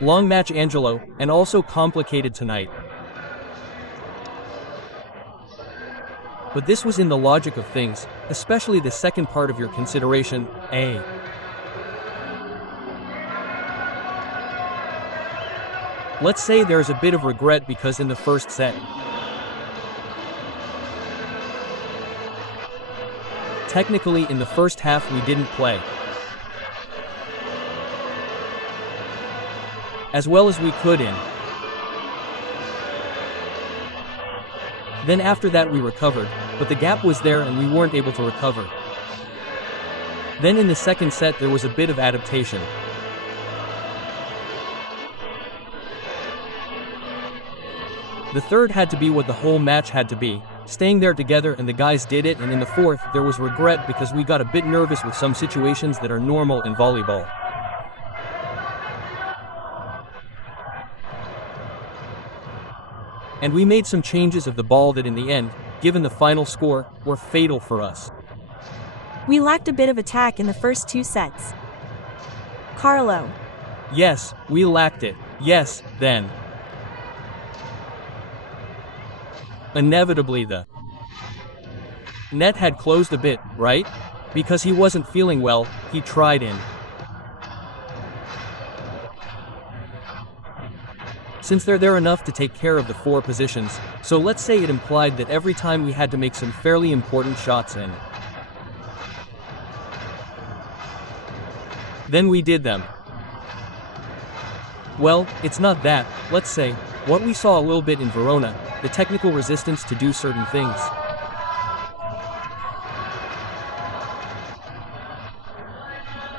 Long match Angelo, and also complicated tonight. But this was in the logic of things, especially the second part of your consideration, A. Let's say there's a bit of regret because in the first set, technically in the first half we didn't play as well as we could in. Then after that we recovered, but the gap was there and we weren't able to recover. Then in the second set there was a bit of adaptation. The third had to be what the whole match had to be, staying there together, and the guys did it, and in the fourth there was regret because we got a bit nervous with some situations that are normal in volleyball. And we made some changes of the ball that in the end, given the final score, were fatal for us. We lacked a bit of attack in the first two sets. Carlo. Yes, we lacked it. Yes, then. Inevitably the net had closed a bit, right? Because he wasn't feeling well, he tried in. Since they're there enough to take care of the four positions, so let's say it implied that every time we had to make some fairly important shots in. Then we did them. Well, it's not that, let's say, what we saw a little bit in Verona, the technical resistance to do certain things.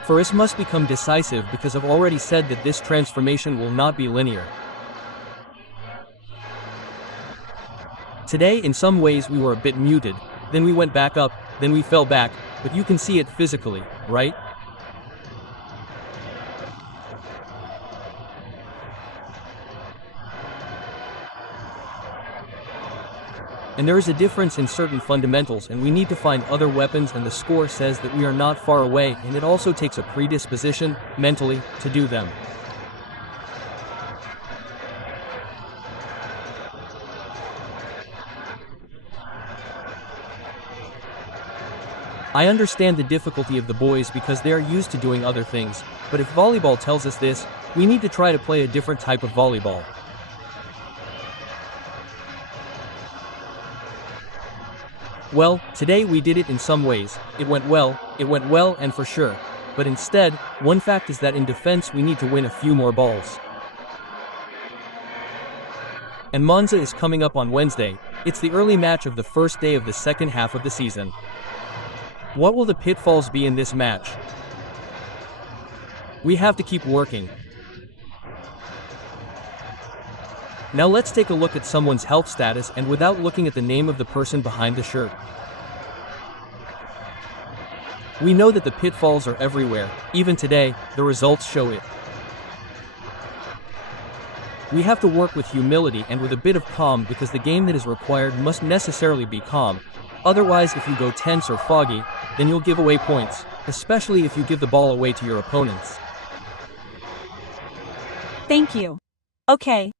For us must become decisive because I've already said that this transformation will not be linear. Today in some ways we were a bit muted, then we went back up, then we fell back, but you can see it physically, right? And there is a difference in certain fundamentals, and we need to find other weapons, and the score says that we are not far away, and it also takes a predisposition, mentally, to do them. I understand the difficulty of the boys because they are used to doing other things, but if volleyball tells us this, we need to try to play a different type of volleyball. Well, today we did it in some ways. It went well, and for sure. But instead, one fact is that in defense we need to win a few more balls. And Monza is coming up on Wednesday. It's the early match of the first day of the second half of the season. What will the pitfalls be in this match? We have to keep working. Now let's take a look at someone's health status and without looking at the name of the person behind the shirt. We know that the pitfalls are everywhere. Even today, the results show it. We have to work with humility and with a bit of calm because the game that is required must necessarily be calm. Otherwise, if you go tense or foggy, then you'll give away points, especially if you give the ball away to your opponents. Thank you. Okay.